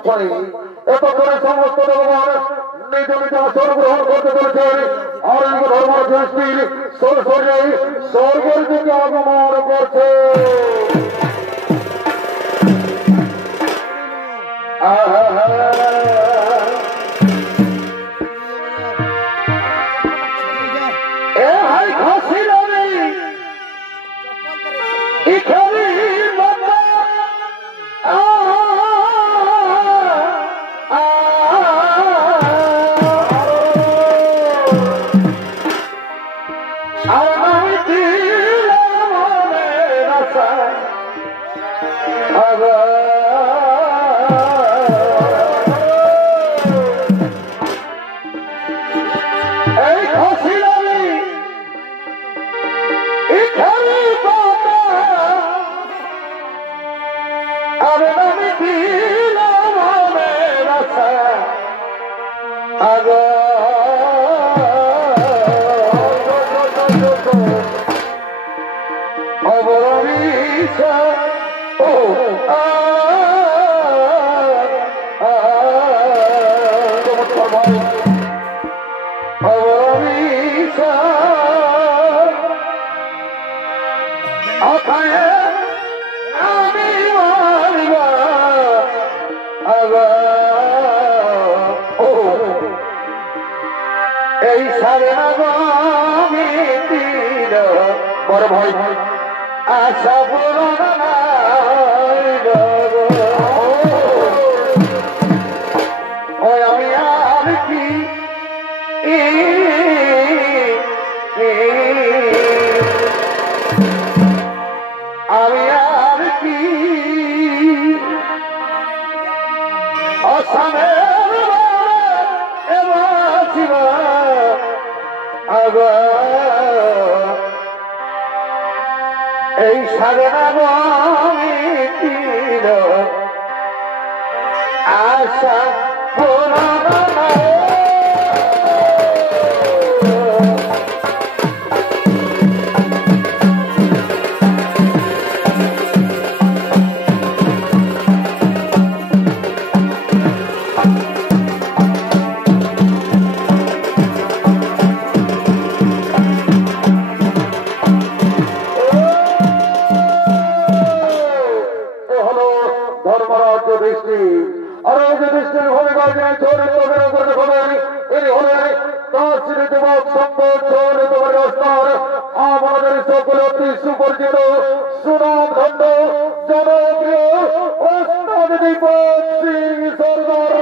তখনই এতক্ষণে সমস্ত ভগবান নিজ নিজ আসন গ্রহণ করতে চলেছেন আর এই ধর্ম সৃষ্টির সরাসরি স্বর্গের দিকে আগমন করছে। এই সারে বড় ভয় আশা পূরণ আমি আর কি আমি আর কি অসামের এই সাধনা আশা আমাদের সকল অতি সুপরিচিত সুনাম ধন্য জনপ্রিয় ওস্তাদ দীপক সিং সরদার।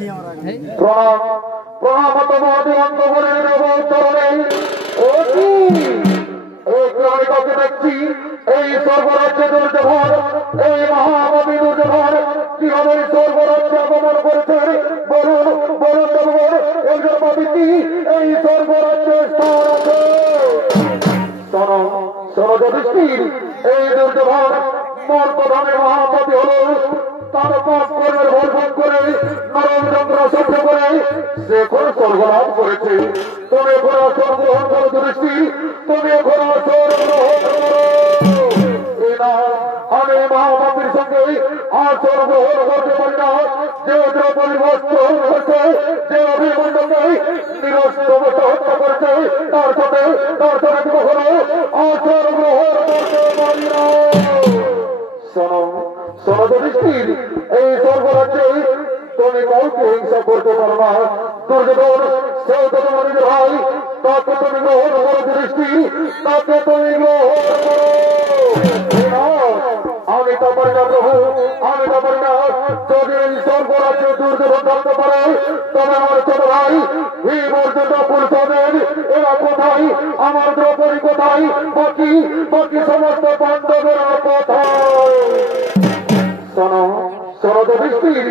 প্রণাম প্রণাম তোমাদের অন্তরের চরণে আমি কাউকে দেখছি এই স্বর্গরাজ্যে দুর্যোধন এই মহানবী দুর্যোধন কিভাবে স্বর্গরাজ্যে আগমন করেছেন বলুন বলুন দেবগণ একজন পাপিতি এই স্বর্গরাজ্যে স্থান আছে সরযুধিষ্ঠির এই দুর্যোধন মর্তধামে মহাপাপী হল তার পাপ কর্মের ভরভর করে নরমচন্দ্র সহ্য করে সে এখন স্বর্গলাভ করেছে তুমি এখন আসন গ্রহণ করো যুধিষ্ঠির তুমি এখন আসন গ্রহণ করো আমি মহাপাপীর সঙ্গে আসন গ্রহণ করতে পারি না যে দ্রৌপদী বস্ত্র হয়েছে যে অভিমন্যকে নিরস্ত্রবত হত্যা করেছে তার সাথে কখনো আসন গ্রহণ করতে পারি না সরযুধিষ্ঠির এই স্বর্গরাজ্যে তুমি কাউকে হিংসা করতে পারো না দুর্যোধন সেও তো তোমার নিজের ভাই তাকে তুমি গ্রহণ করো যুধিষ্ঠির তাকে তুমি গ্রহণ করো আমি তা পারি না প্রভু আমি তা পারি না যদি এই স্বর্গরাজ্যে দুর্যোধন থাকতে পারে তবে আমার ছোট ভাই ভীম অর্জুন পুরুষদের এরা কোথায় আমার দ্রৌপদী কোথায় বাকি বাকি সমস্ত পাণ্ডবেরা কোথায় সরযুধিষ্ঠির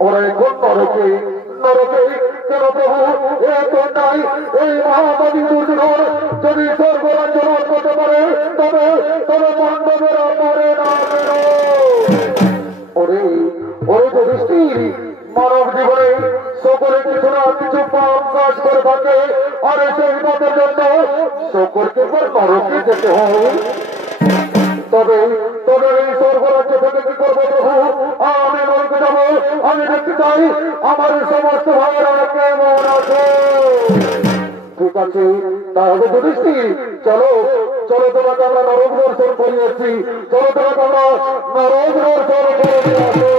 ওরা এখন নরকে নরকে কেন প্রভু এত নাই এই মহানবী দুর্যোধন যদি স্বর্গরাজ্য লাভ করতে পারে তবে তবে পাণ্ডবেরা মরে না ওরে ওরে যুধিষ্ঠির মানব জীবনে সকলে কিছু না কিছু পাপ কাজ করে থাকে আর সেই পথের জন্য সকলকে পর নরকে যেতে হয় তবে তবে এই স্বর্গরাজ্য থেকে কি করবো প্রভু আমি নরকে যাবো আমি দেখতে চাই আমার সমস্ত ভাইয়েরা কেমন আছে ঠিক আছে তাহলে যুধিষ্ঠির চলো চলো তোমাকে আমরা নরক দর্শন করিয়েছি চলো তোমাকে আমরা নরক দর্শন করে আসো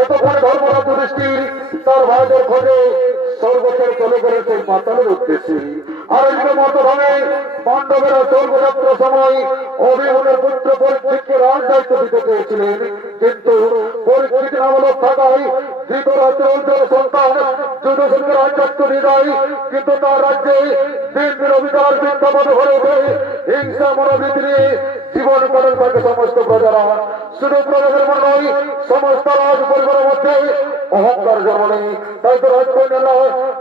এতক্ষণে ধর্মরাজ যুধিষ্ঠির তার ভাইদের খোঁজে স্বর্গকে চলে গেলে সেই পাতালের উদ্দেশ্যে আর এদিকে মতভাবে পাণ্ডবেরা স্বর্গযাত্রার সময় অভিমন্যুর পুত্র পরীক্ষিতকে রাজ দায়িত্ব দিতে চেয়েছিলেন কিন্তু পরীক্ষিত নামলক থাকায় ধৃতরাষ্ট্র অঞ্চলের সন্তান যুধিষ্ঠিরকে রাজ্যত্ব দিয়ে দেয় কিন্তু তার রাজ্যে দিন দিন অবিচার বিদ্যমান হয়ে ওঠে হিংসা মনোবৃত্তি নিয়ে জীবন কাটান থাকে সমস্ত প্রজারা শুধু প্রজাদের মনে নয় সমস্ত রাজ পরিবারের মধ্যে অহংকার জন্ম নেই তাই তো রাজকন্যারা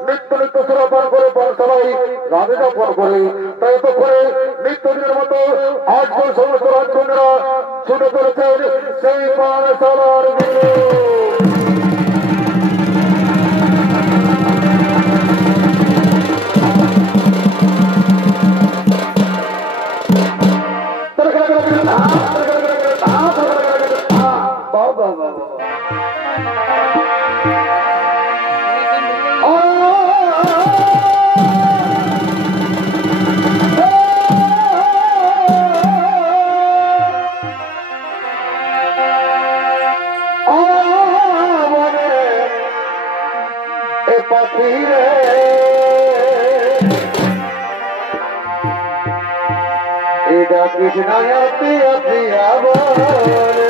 নিত্য নিত্য সুরাপান করে পানশালায় রাজে যাপন করে তাই তো করে নিত্যদিনের মতো আজকাল সমস্ত রাজকন্যারা ছুটে চলেছেন সেই পানশালার দিকে Krishna yati yati avare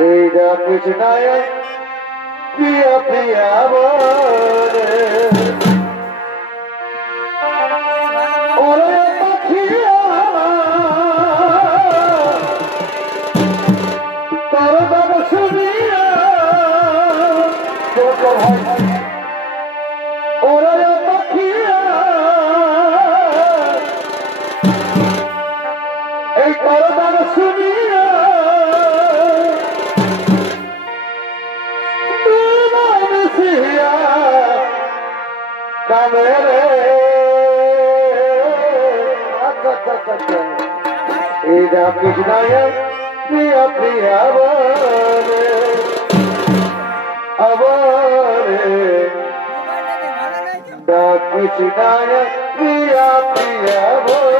Eda Krishna yati yati avare Ore pakhiya tar dag suniya Joko bhai Eda Krishnaya Priya Priya Avare Eda Krishnaya Priya Priya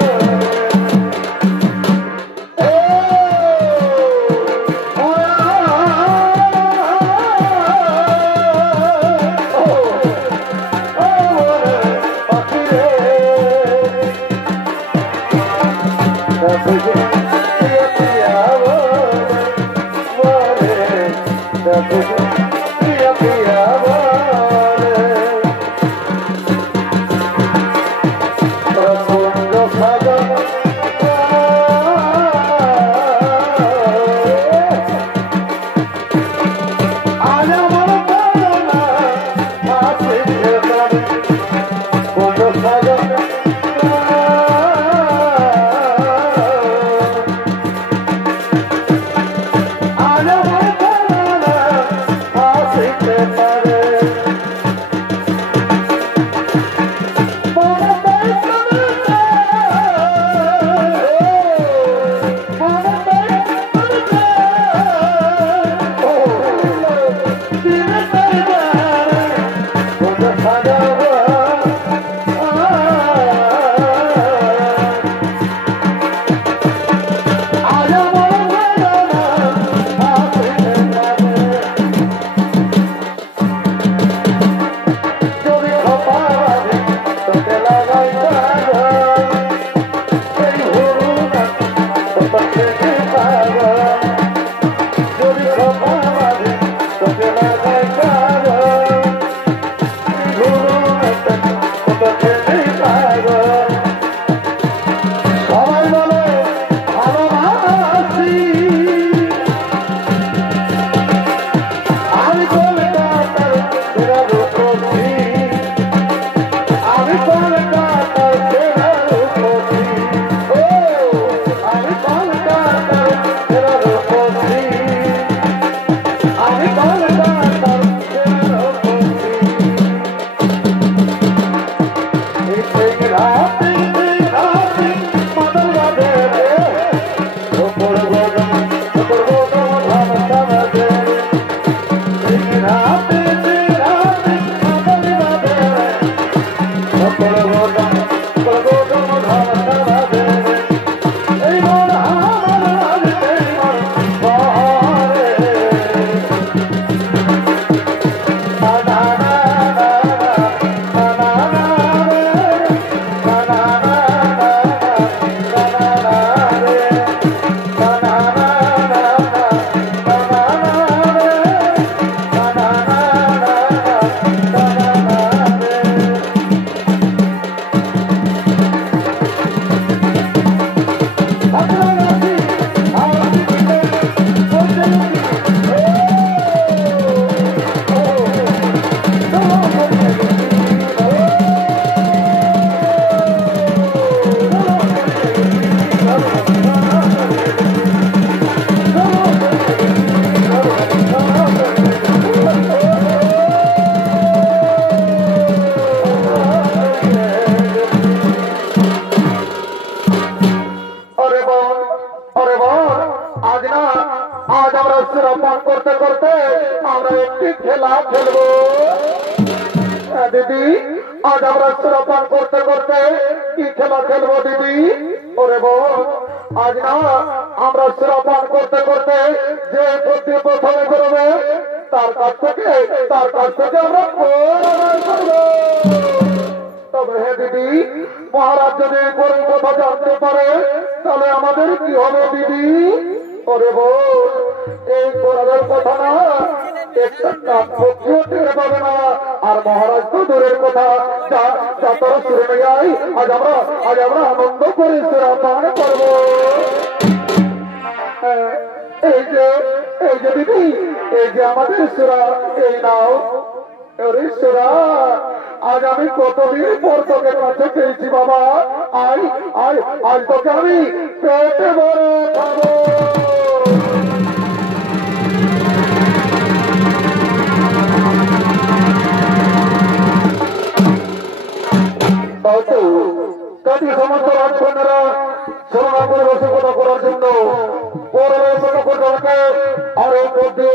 একটি খেলা খেলবো। দিদি আজ আমরা সুরাপান করতে করতে কি খেলা খেলবো দিদি? ওরে বোন আজ না আমরা সুরাপান করতে করতে যে বুদ্ধি প্রথমে করবে তার কাছ থেকে আমরা করবো। তবে হে দিদি মহারাজ যদি গরুর কথা জানতে পারে তাহলে আমাদের কি হবে দিদি? ওরে বোন এই কোরআনের কথা না একটা কাপড় টের পাবে না। আর মহারাজ তো দূরের কথা যা তোরা শুনে যাই আজ আমরা আনন্দ করে সুরাপান করবো। এই যে দিদি এই যে আমাদের সুরা এই নাও সুরা আজ আমি কতদিন পর তোকে কাছে পেয়েছি বাবা। আজ তোকে আমি পেটে ভরে খাবো। কাজী সমস্ত রাজকন্যারা সরনা পরিবেশকতা করার জন্য আর এই মধ্যে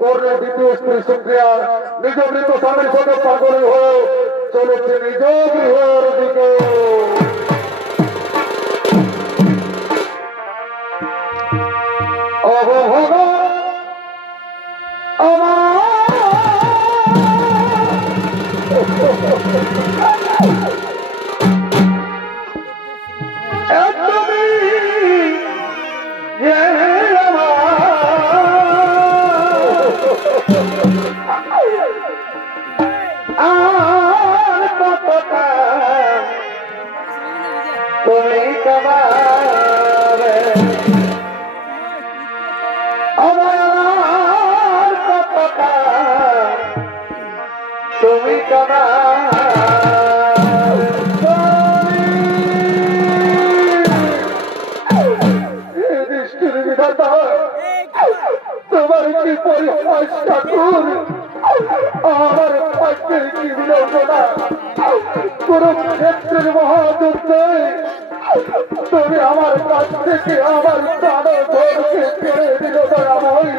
কর্ণের দ্বিতীয় স্ত্রী সুক্রিয়া নিজ মৃত স্বামীর সাথে পাগল হয়ে চলেছে নিজ গৃহের দিকে। তুমি কমাবে আমার কথা তুমি দৃষ্টির বিধাতা তোমার কি পরিহাস ঠাকুর আমার পাশের কি বিড়ম্বনা কুরুক্ষেত্রের মহাযুদ্ধে তুমি আমার কাছ থেকে আমার প্রাণ ধরকে কেড়ে দিল দয়াময়।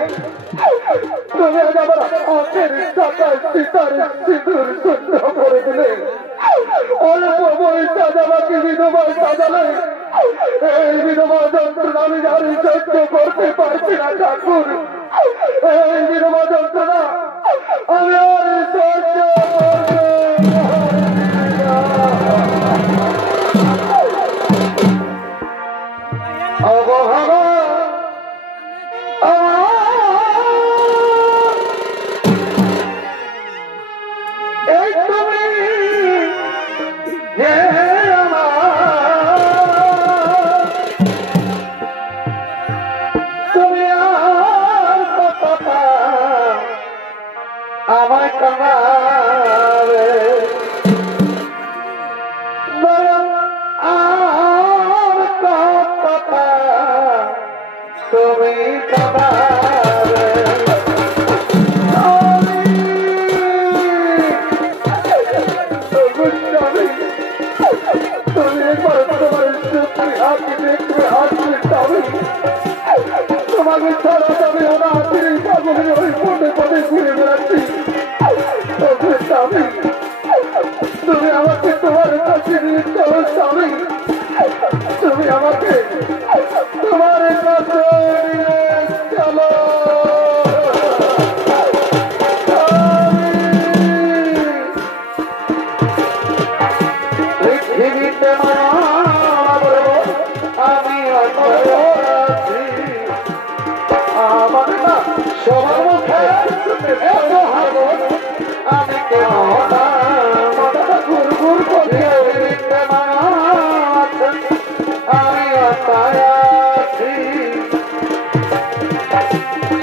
তুমি আজ আমার হাতের টাকায় সীতার সিঁদুর শূন্য করে দিলে। অল্প বয়সে আমাকে বিধবা সাজালে। এই বিধবা যন্ত্রণা আমি জানি সহ্য করতে পারছি না ঠাকুর। এই বিধবা যন্ত্রণা আমি আর সহ্য করতে আমায় কমাবে আর কথা তুমি কমাবে। তুমি একবার তোমার হাতে দেখবে হাতে তোমাকে ছাড়া যাবে ওরা হাতের পাগলের ওই পদে পদে ঘুরে বেড়াচ্ছি। তুমি আমাকে তোমার কাছে নিয়ে চলো স্বামী। তুমি আমাকে তোমার কাছে নিয়ে চলো। পৃথিবীতে আমি আমার না সবার মুখে আমি কেন ঘুর ঘুর করে আমি আছি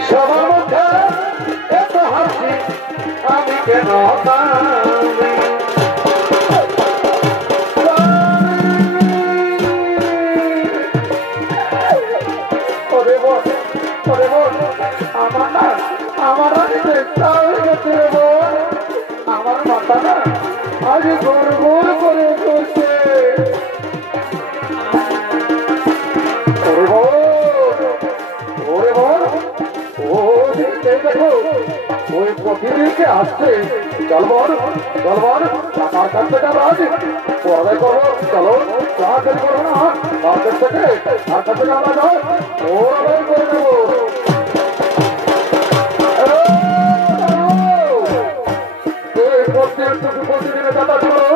সবার মুখে এত হাসি আমি কেন আমার মাথা না আজ গোর গোর করে চলছে। দেখো ওই প্রতিদিনকে আসছে চলবন টাকার কাছ থেকে রাজ পরে করবো চলো চাকরি করবো না তাদের থেকে তার কাছে আমরা যাই ওরাই করে দেবো প্রতিদিনে যাতায়াত করো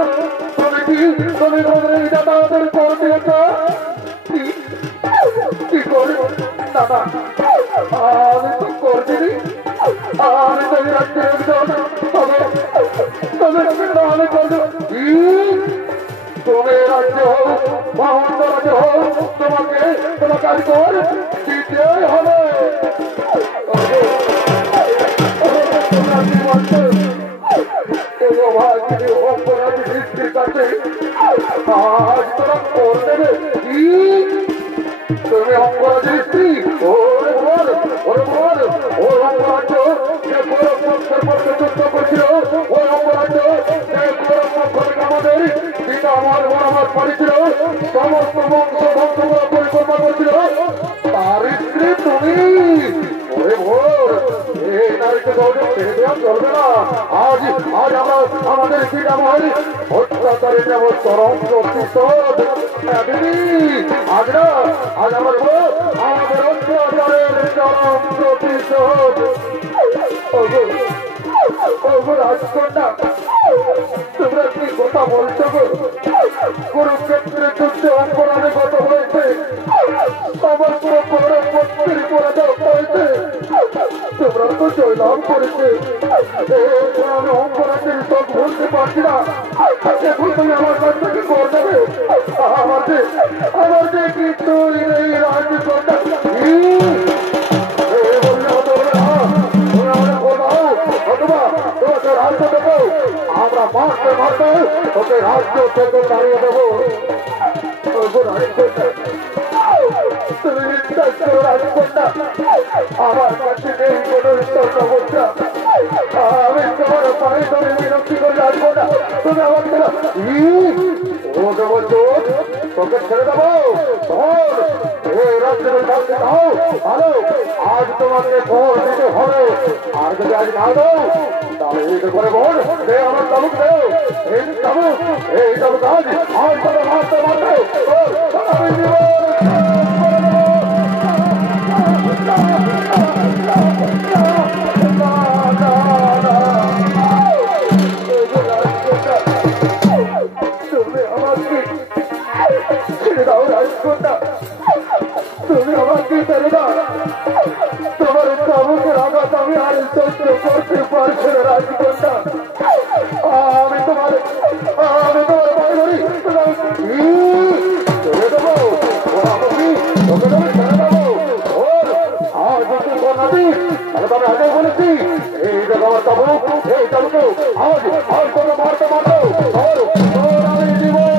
তুমি কি তুমি তোমাদের এই যাতায়াতের করতে কি করি দাদা আমি তো করছিনি আমি তো রাজ্যের একজন তবে করবো তুমি রাজ্য হোক মহান্ত রাজ্য হোক তোমাকে আজ কর দিতেই হবে অপরাধী ভিত্তির কাছে আজ তোরা কর দেবে তুমি অপরাধী স্ত্রী ওরে বল ওর অপরাধ যে গোরক্ষের পক্ষে যুদ্ধ করছিল ওই অপরাধ যে গোরক্ষ আমাদের পিতা আমার বরাবর পাড়িছিল সমস্ত বংশ ধ্বংস পরিকল্পনা করছিল তার স্ত্রী তুমি ওরে ভোর এই নারীকে ছেড়ে দেওয়া চলবে না আজ আমরা আমাদের পিতামহের অত্যাচারে নেব চরম প্রতিশোধ আজ আমাদের অত্যাচারের চরম প্রতিশোধ রাজকন্যা তোমরা কি কথা বলছো কুরুক্ষেত্রে যুদ্ধ অপরাধে কত হয়েছে সমস্ত পরবর্তীর পরাজয় হয়েছে তোমরা তো জয়লাভ করেছে আমি অপরাধের সব বলতে পারছি না এখন তুমি আমার কাছ থেকে কর দেবে আমার যে কিন্তু এই রাজকন্যা আমরা মারতে মারতে ওকে রাজ্য থেকে দাঁড়িয়ে দেবো আমার কাছে নেই কোনো সমস্যা আমি তোমার পায়ে ধরে বিরক্তি করে আসবো না তুমি আমাকে ও দেবো চোখ তোকে ছেড়ে দেবো রাজ্যের কাছে দাও ভালো আজ তোমাকে ভোট দিতে হবে আর যদি আজ না দাও তাহলে এই করে বল আমার তালুক দেও এই তালুক আজ আজ তোকে মারতে মারতে তুমি আমাকে ছেড়ে দাও রাজকন্যা তুমি আমাকে ছেড়ে দাও তোমার কাবুকের আঘাত আমি আর সহ্য করতে পারছি না রাজকন্যা আমি তোমার ভয় করি ছেড়ে দেবো ওকে তুমি ছেড়ে দেবো আজ যদি কন্যাটি তাহলে তো আমি আগেই বলেছি এই দেখো আমার তাবুক এই তাবুকে আজ কোনো মারতে মারতো আমি জীবন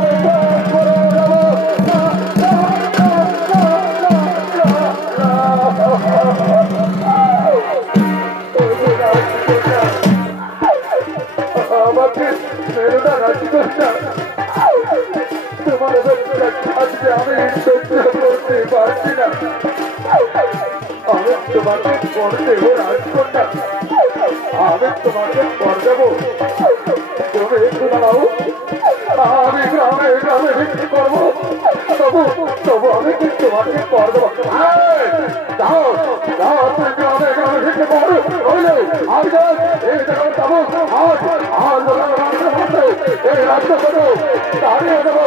আমাকে মেরুদা রাজকন্যা তোমার আজকে আমি সহ্য করতে পারছি না আমি তোমাকে কর দেব রাজকন্যা আমি তোমাকে কর দেব তুমি একটু দাঁড়াও আমি গ্রামে গ্রামে বিক্রি করবো তবু আমি কি তোমাকে কর দেবো যাও তুমি গ্রামে গ্রামে বিক্রি করো নইলে আমি এই জায়গায় যাবো আজ এই রাজ্য করো দাঁড়িয়ে দেবো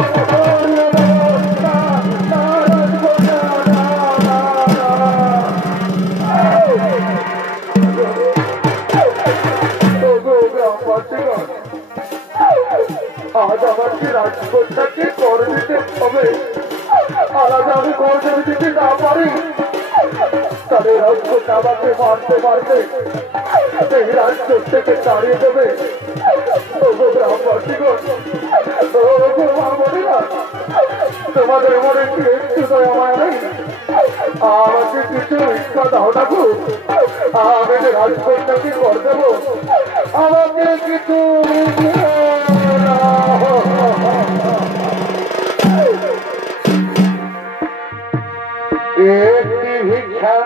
আজ আমাকে রাজকন্যাকে কর দিতে হবে আর আজ আমি কর দিতে না পারি তাহলে রাজকন্যা আমাকে মারতে মারতে এই রাজ্য থেকে তাড়িয়ে দেবে তোমাদের মনে কি একটু দয়া মায়া নেই আমাকে কিছু ইচ্ছা দাও ঠাকুর আমি যে রাজকন্যাকে কর দেবো আমাকে কিছু একটি ভিক্ষা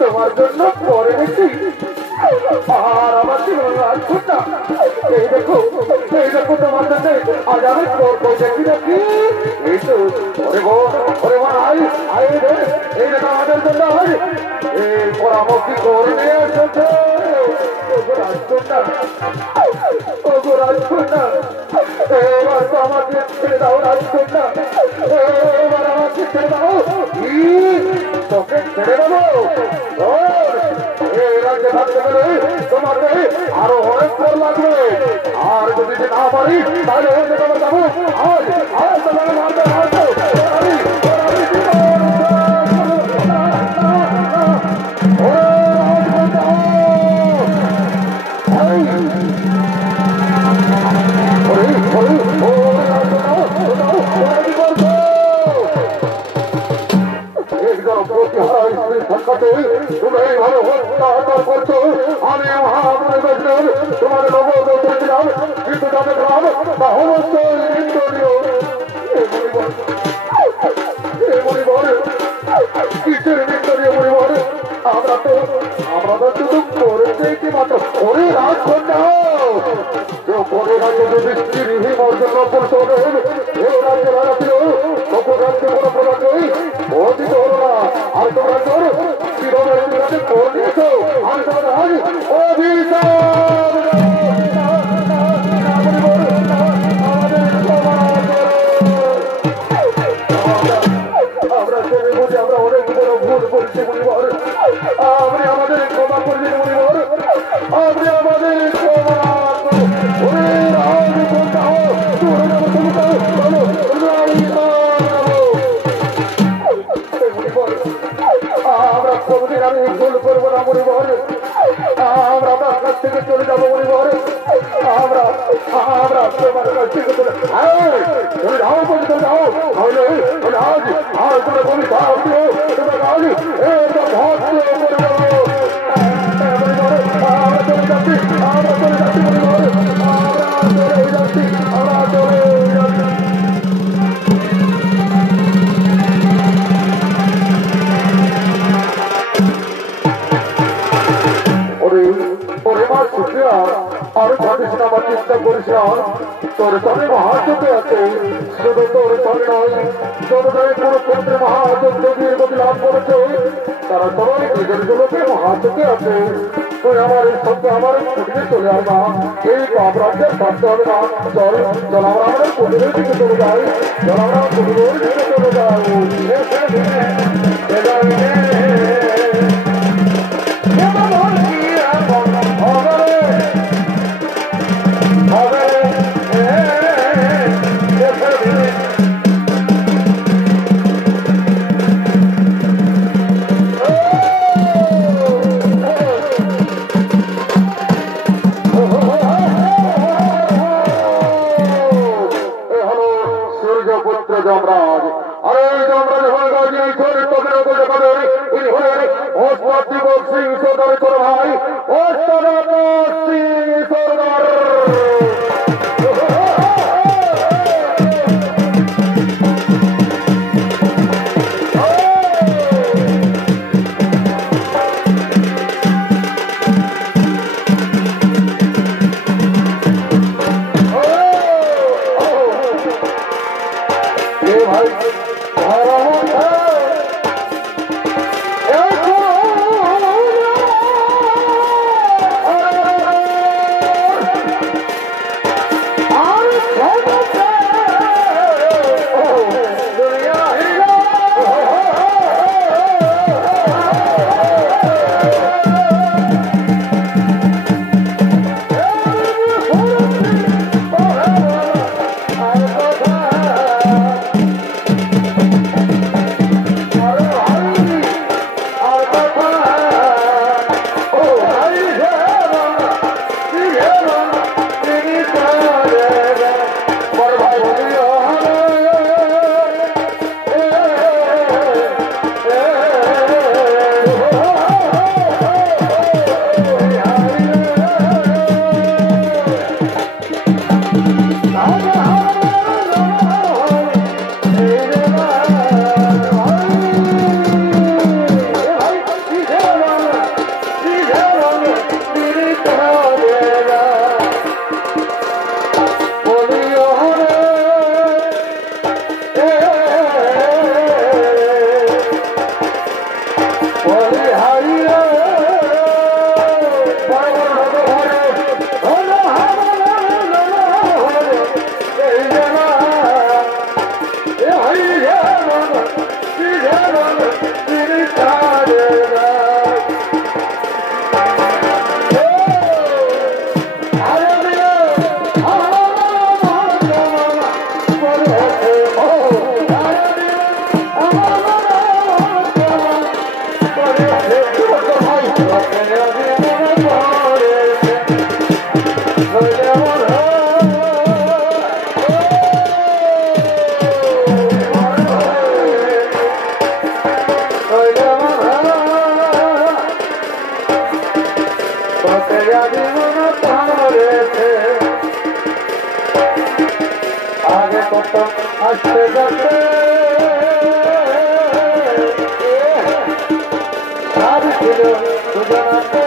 তোমার জন্য পরে দেখি আর আমার জীবন রাখুন না। এই দেখো তোমার জন্য আজ আমি দেখি দেখি এই তো ওরে ভাই আই রে এই দেখো আমাদের জন্য এই পরামর্শ করে নিয়ে এসেছে রাজকন্যা এবার তো আমাকে ছেড়ে দাও রাজকন্যা, এবার আমাকে ছেড়ে দাও, তোকে ছেড়ে দেবো। এই রাজ্যে থাকতে গেলে তোমাকে আরো অনেক পর লাগবে, আর যদি না পারি তাহলে যাবো পরে রাজ্যে যুধিষ্ঠির হিমর্জন পরিষদের এই রাজ্যের রাজা ছিল তখন রাজ্যে কোনো প্রধান নেই অতীত হলো না আর তোমরা তোর শিরোমণি রাজ্যে করে দিয়েছ আমি তোমাদের আজ আমরা জেনে বুঝি আমরা অনেক বড় ভুল করছি পরিবার আপনি আমাদের ক্ষমা করছেন পরিবার আপনি আমাদের ক্ষমা আমরা কোনদিন আমি ভুল করবো না পরিবার আমরা আপনার কাছ থেকে চলে যাবো পরিবার আমরা আমরা তোমার কাছ থেকে চলে যাও পর্যন্ত যাও তাহলে আজ আজ তোমরা বলি ভাব দিও তোমরা আজ এটা ভাব দিও আমরা চলে যাচ্ছি পরিবার আমরা চলে যাচ্ছি আমরা চলে যাচ্ছি আর ভাবিস না আমার চিন্তা করিস না তোর সামনে মহাযজ্ঞ আছে শুধু তোর সামনে নয় যতটাই কুরুক্ষেত্রে মহাযজ্ঞ দিয়ে গতি লাভ করেছে তারা সবাই নিজের জগতে মহাযজ্ঞে আছে তুই আমার এই সঙ্গে আমার ছুটিতে চলে আসবা এই কাপড়াদের থাকতে হবে না চল চল আমরা আমাদের কুটিরের দিকে চলে যাই চল আমরা কুটিরের দিকে চলে যাই যমরাজ আরে যমরাজ হয়ে গেছে ছোট তোদের ইনি হলেন ওস্তাদ দীপক সিং সর্দারের ছোট ভাই ওস্তাদ সিং সর্দার আসতে যাচ্ছে ছিল সুজনাতে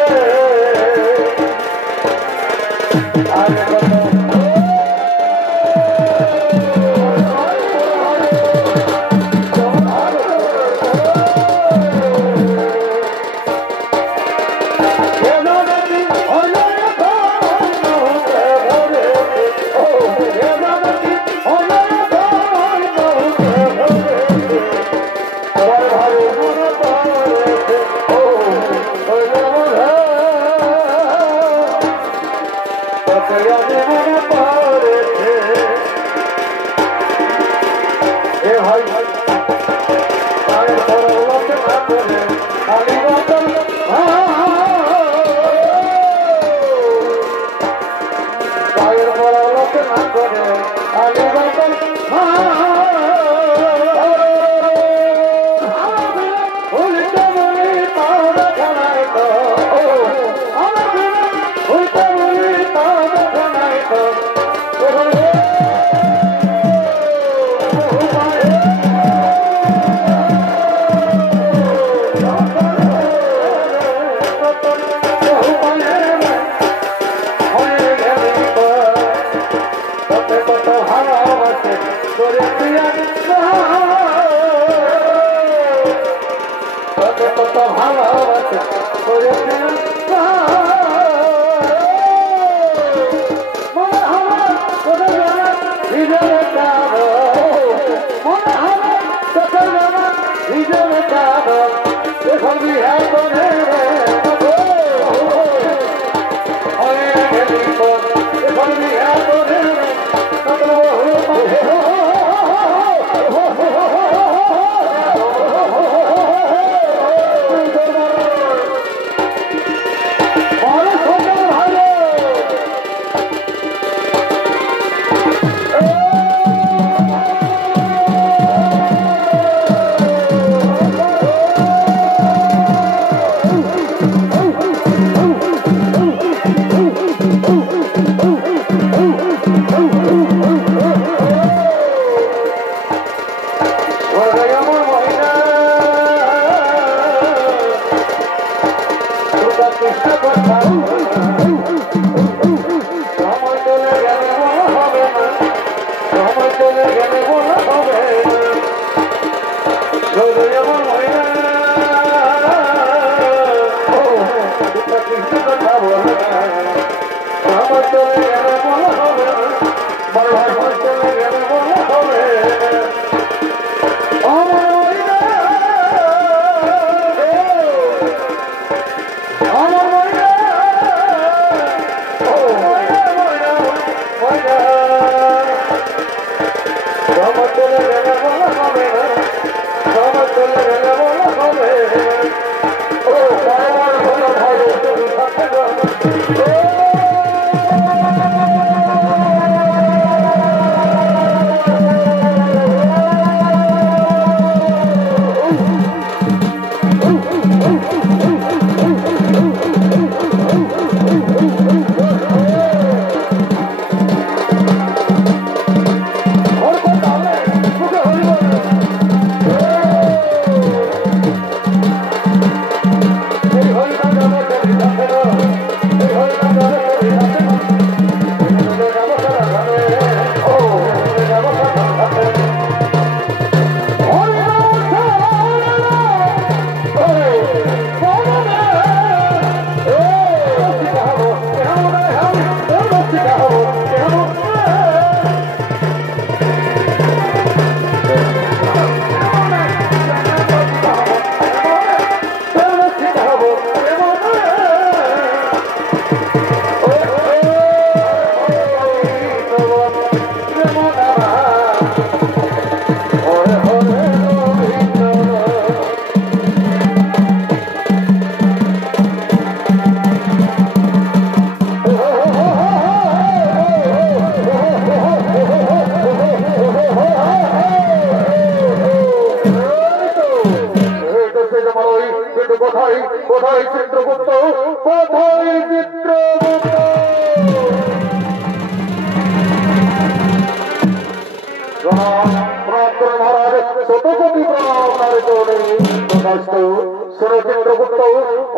শোনো চিত্রগুপ্ত,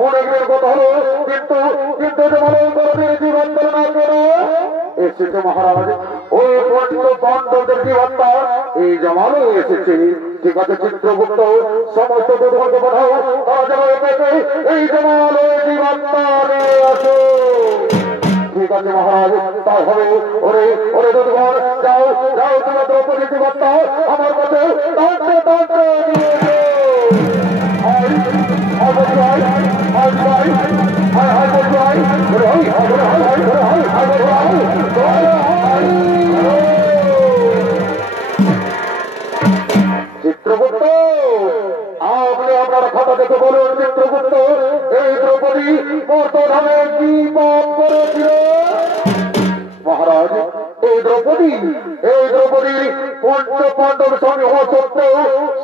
অনেকদিন কথা হলো, কিন্তু কিন্তু জীবন না কেন এসেছে মহারাজ? ওই পাণ্ডবদের জীবনটা এই জমানো এসেছে। ঠিক আছে চিত্রগুপ্ত, সমস্ত দুর্ভাগ্য পাঠাও, তারা যেন এই জমানো জীবনটা নিয়ে আসো। ঠিক আছে মহারাজ, তাই হবে। ওরে ওরে দুর্গণ, যাও যাও, তোমার দ্রৌপদী জীবনটা আমার কাছে টানতে টানতে নিয়ে চিত্রগুপ্ত, আপনি আপনার খাতা থেকে বলুন চিত্রগুপ্ত, এই দ্রৌপদী বর্তমানে কি পাপ করেছিল? মহারাজ, এই দ্রৌপদীর পঞ্চ পাণ্ডব স্বামী হওয়া সত্ত্বেও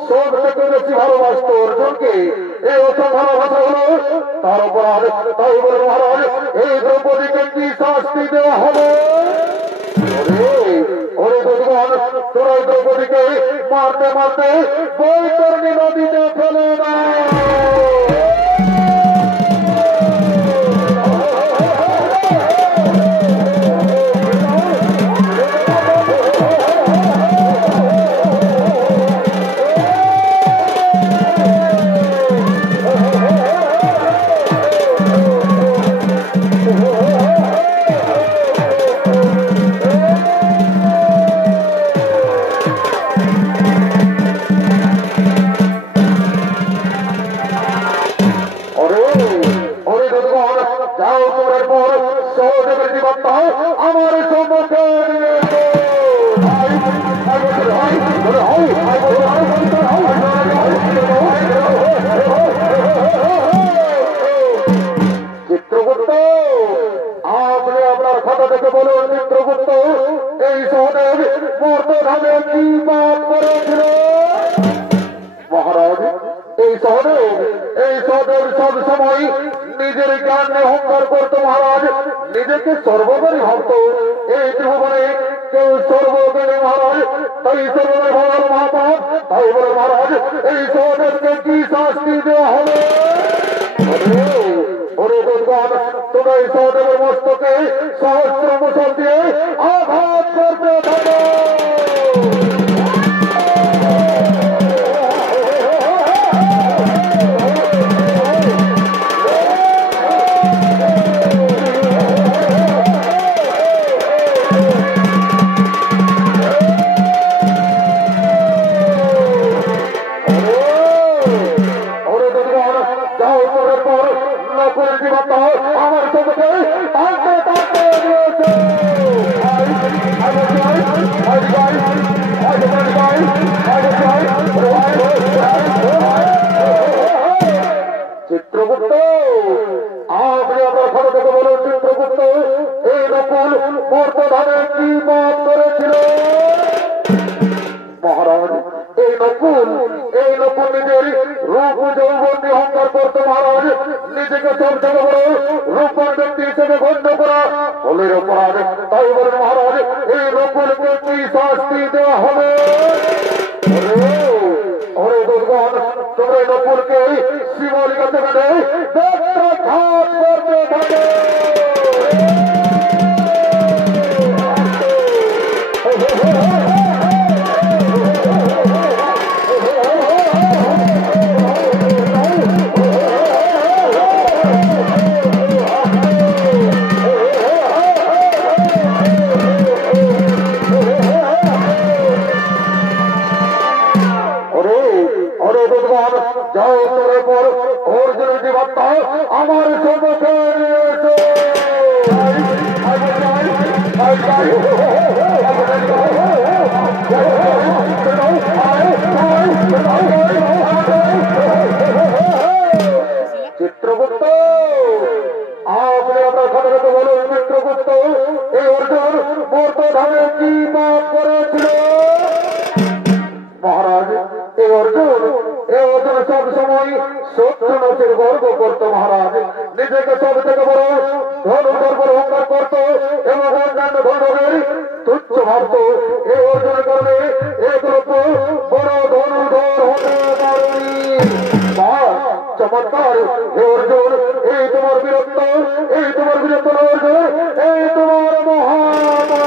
সব থেকে বেশি ভালোবাসত অর্জুনকে। এই অসম ভালোবাসা হলো তার অপরাধ। তাই বলে মহারাজ, এই দ্রৌপদীকে কি শাস্তি দেওয়া হবে? ওরে ভগবান, তোরা দ্রৌপদীকে মারতে মারতে বৈতরণী নদীতে ফেলে দাও। আমার সম্মুখে চিত্রগুপ্ত, আপনি আপনার খাতা থেকে বলুন চিত্রগুপ্ত, এই সহদেব মর্তধামে কি পাপ করেছিল? মহারাজ, এই সহদেব সব সময় নিজের জ্ঞান অহংকার করতো মহারাজ, নিজেকে সর্বোপরি ভাবত। এই ত্রিভুবনে কেউ সর্বোপরি মহারাজ, তাই সর্বোপরি ভাবার মহাপাপ। তাই বলে মহারাজ, এই সহদেবকে কি শাস্তি দেওয়া হবে? ওরে ভগবান, তোমরা এই সহদেবের মস্তকে সহস্র মুসল দিয়ে আঘাত করতে থাকো। আমার সঙ্গে টানতে টানতে দিয়েছে। চিত্রগুপ্ত, আপনি আপনার খাতা থেকে বলুন চিত্রগুপ্ত, এই নকুল মর্তধামে কি পাপ করেছিল? মহারাজ, এই নকুল নিজের রূপ যৌবন অহংকার করতো মহারাজ, নিজেকে সব থেকে বড় রূপবান ব্যক্তি হিসেবে গণ্য করা হলের অপরাধ। তাই বলেন মহারাজ, এই নকুলকে কি শাস্তি দেওয়া হবে? ওরে দুর্গণ, তোমরা নকুলকে শিবলিঙ্গে বেঁধে ঘাত করতে থাকে। যাও তোর পর অর্জুনের জীবনটা আমার সম্মুখে নিয়েছে। চিত্রগুপ্ত, আপনি আপনার খাতা থেকে বলুন চিত্রগুপ্ত, এই অর্জুন মর্তধামে কি পাপ করেছিল? মহারাজ, এই অর্জুন সব সময় সত্য নথির গর্ব করতো মহারাজ, নিজেকে সব থেকে বড় ধনুর্ধর বলে অহংকার করতো এবং অন্যান্য ধনুরের তুচ্ছ ভাবত। এই অর্জুনের কারণে এক বড় ধনুর্ধর হতে পারেনি। চমৎকার হে অর্জুন, এই তোমার বীরত্ব, এই তোমার বীরত্ব অর্জুন, এই তোমার মহামায়া।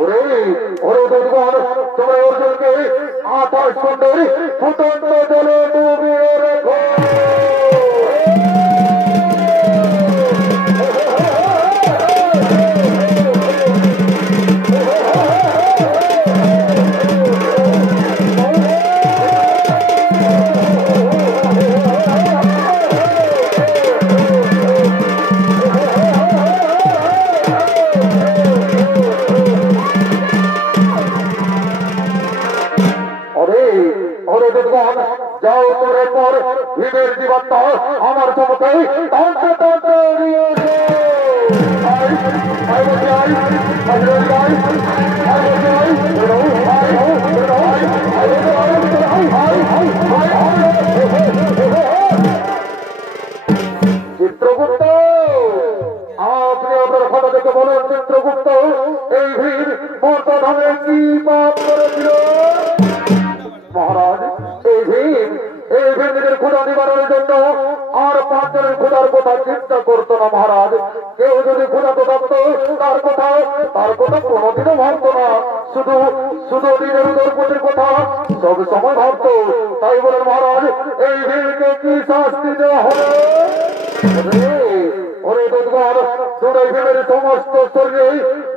ওরে ওরে দুর্গণ, তোমরা অর্জুনকে 28 খণ্ডের ফুটন্ত জলে ডুবিয়ে রেখো। যাও তোরে পর ভীমের জীবনটা আমার চমকে টানতে টানতে চিত্রগুপ্ত, আপনি আপনার কথা থেকে বলেন চিত্রগুপ্ত, এই ভীম মর্তধামে কি পাপ করেছিল? মহারাজ, এই ভীম নিজের ক্ষুধা নিবারণের জন্য আর 5 জনের ক্ষুধার কথা চিন্তা করতো না। মহারাজ, কেউ যদি ক্ষুধা তো থাকতো তার কথা কোনোদিনও ভাবতো না, শুধু শুধু নিজের উদরপতির কথা সব সময় ভাবতো। তাই বলেন মহারাজ, এই ভীমকে কি শাস্তি দেওয়া হবে? ওরে দুর্গণ, তোমরা ভীমের সমস্ত শরীরে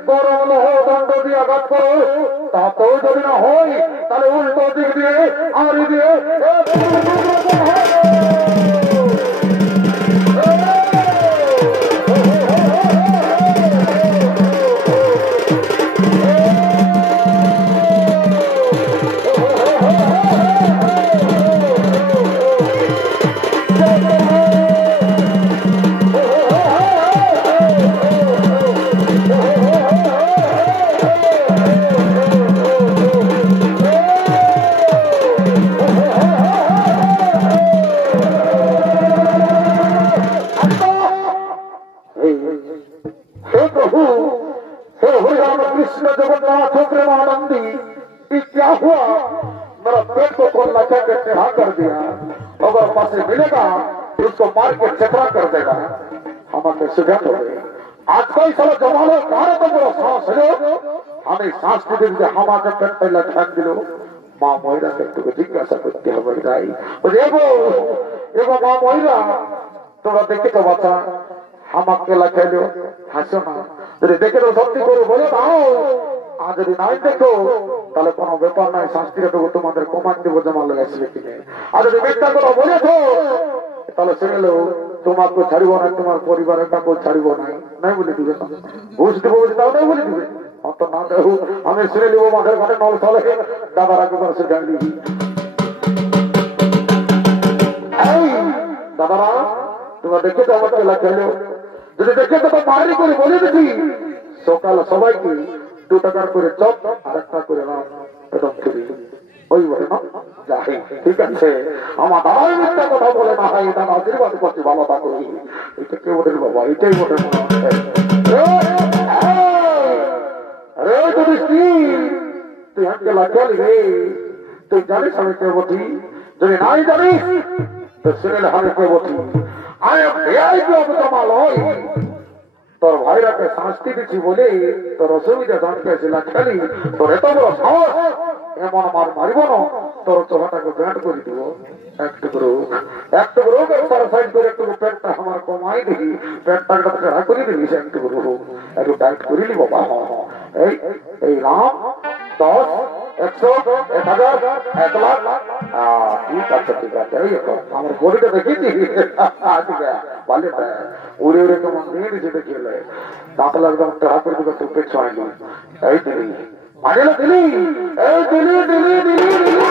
গরম লৌহ দণ্ড দিয়ে আঘাত করো, তাতেও যদি না হয় তাহলে উল্টো দিক দিয়ে আড়ি দিয়ে कर दिया, अगर पासे मिलेगा उसको मार के चकरा कर देगा। हमारे सुझाव हो गए आज कोई साला जमानो कारो तो बड़ा सांस है, हमें सांस के दिन के हमारे पेट पे लटक दिलो। मां मोइरा के तो जिज्ञासा करते हो भाई, बोले एगो मां मोइरा তোমরা দেখে তো বাচ্চা আমাকে লাগাইলো হাসো না, যদি দেখে তো সত্যি করে বলে দাও, আর যদি নাই দেখো তাহলে কোনো ব্যাপার নাই, শাস্তিটা তো তোমাদের কমান দেবো জমা লাগাইছিলে কিনে। আর যদি মিথ্যা কথা বলেছো তাহলে শুনেলো তোমাকে ছাড়িব না, তোমার পরিবারের কাউকে ছাড়িব নাই, নাই বলে দিবে। ঘুষ দেবো বলে তাও নাই বলে দিবে। অত না দেখো আমি শুনে নেবো মাঠের ঘাটে নল চলে দাদার আগে করে সে জানি দাদারা তোমরা দেখে তো আমাকে লাগাইলো, যদি দেখে তো মারি করে বলে দিচ্ছি সকাল সবাইকে 2 টাকার করে চপ আর 1 টাকা করে নাম একদম ফ্রি। ওই বলে না যাই ঠিক আছে, আমার দাদাই মিথ্যা কথা বলে না, হয় এটা আশীর্বাদ করছি ভালো থাকো। এটা কে বলে বাবা, এটাই বলে তুই হাতে লাগালি রে, তুই জানিস আমি কে বটি? যদি নাই জানিস তো শুনে আমি কে বটি? তোর ভাইরাকে শাস্তি দিচ্ছি বলে তোর অসুবিধা জানতে আসিলা খালি তোর এত বড় সাহস, এমন মার মারিব না, তোর চোখাটাকে ব্যান্ড করে দিব। একটু সাইড করে একটু পেটটা আমার কমাই দিবি, পেটটা চড়া করে দিবি, একটু একটু টাইট করে নিব। এই রাম 10, 100, 1000, 1 লাখ ঠিক আছে ঠিক আছে। আমার বডিটা দেখেছি ভালো উড়ে উড়ে কেমন নিয়ে দিচ্ছে দেখিয়ে তাহলে একদম টাকা করে দিবে, তুই পেছ আইনি। এই দিলি মানিল দিলি, এই দিলি দিলি দিলি দিলি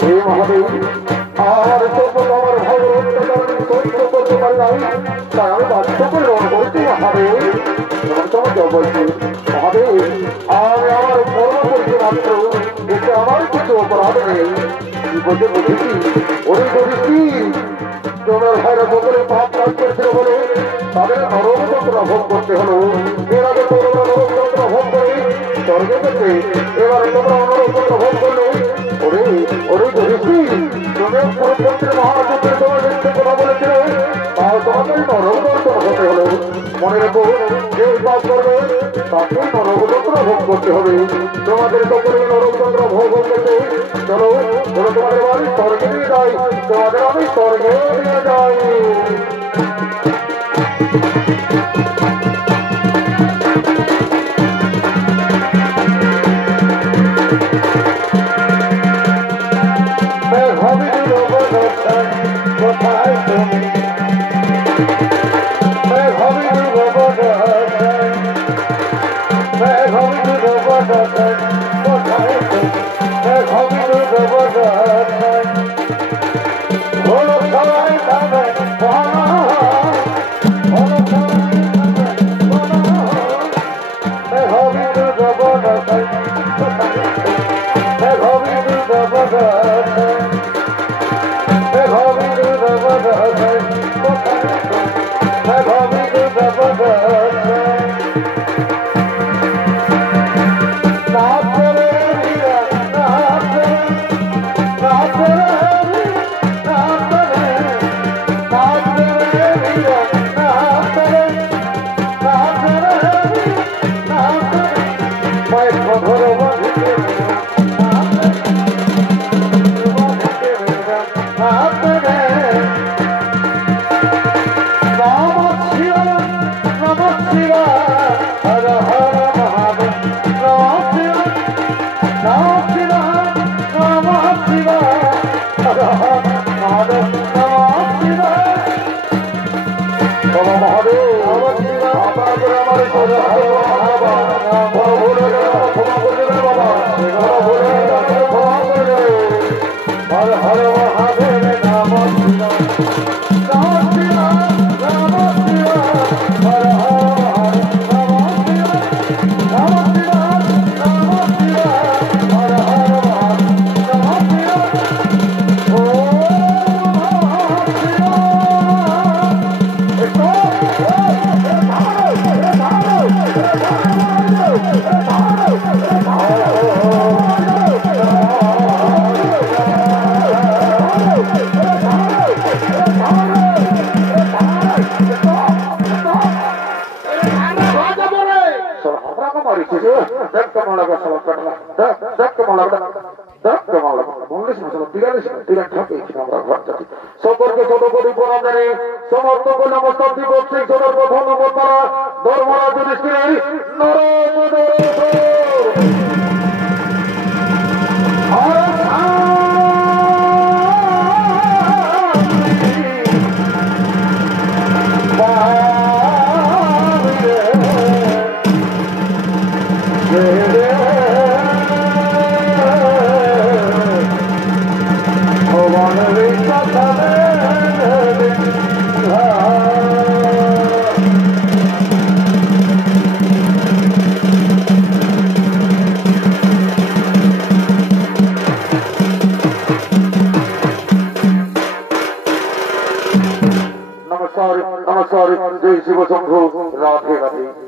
হে মহাদেব আর আমার ভগবান সহ্য করতে পারি নাই তাই আমি বাধ্য করে রণ করছি মহাদেব তোমাকে বলছি মহাদেব আমি আমার কর্ম করছি মাত্র এতে আমার কিছু অপরাধ নেই কি বলতে বুঝেছি ওই করেছি তোমার ভাইরা সকলে পাপ কাজ করছিল বলে তাদের নরকতন্ত্র ভোগ করতে হলো এর আগে তোমরা নরকতন্ত্র ভোগ করে স্বর্গে পেতে এবার তোমরা নরকতন্ত্র ভোগ করলে ওরে ওরে ধরেছি তুমি পুরুষের মহারাজের তোমার বিরুদ্ধে কথা বলেছিলে তাও তোমাকে নরকতন্ত্র হতে হলো মনে রেখো যে পাপ করবে তাকে নরকতন্ত্র ভোগ করতে হবে তোমাদের সকলে নরকতন্ত্র ভোগ করতে চলো চলো তোমাদের বাড়ি স্বর্গে নিয়ে যাই তোমাদের আমি স্বর্গে নিয়ে যাই সকলকে ছোট করি প্রণাম জানি সমর্থক নমস্কার করছি ছোটর প্রথম নম্বর পাড়া ধর্মরাজ যুধিষ্ঠির नमस्कार जय शिव शंभु राधे राधे।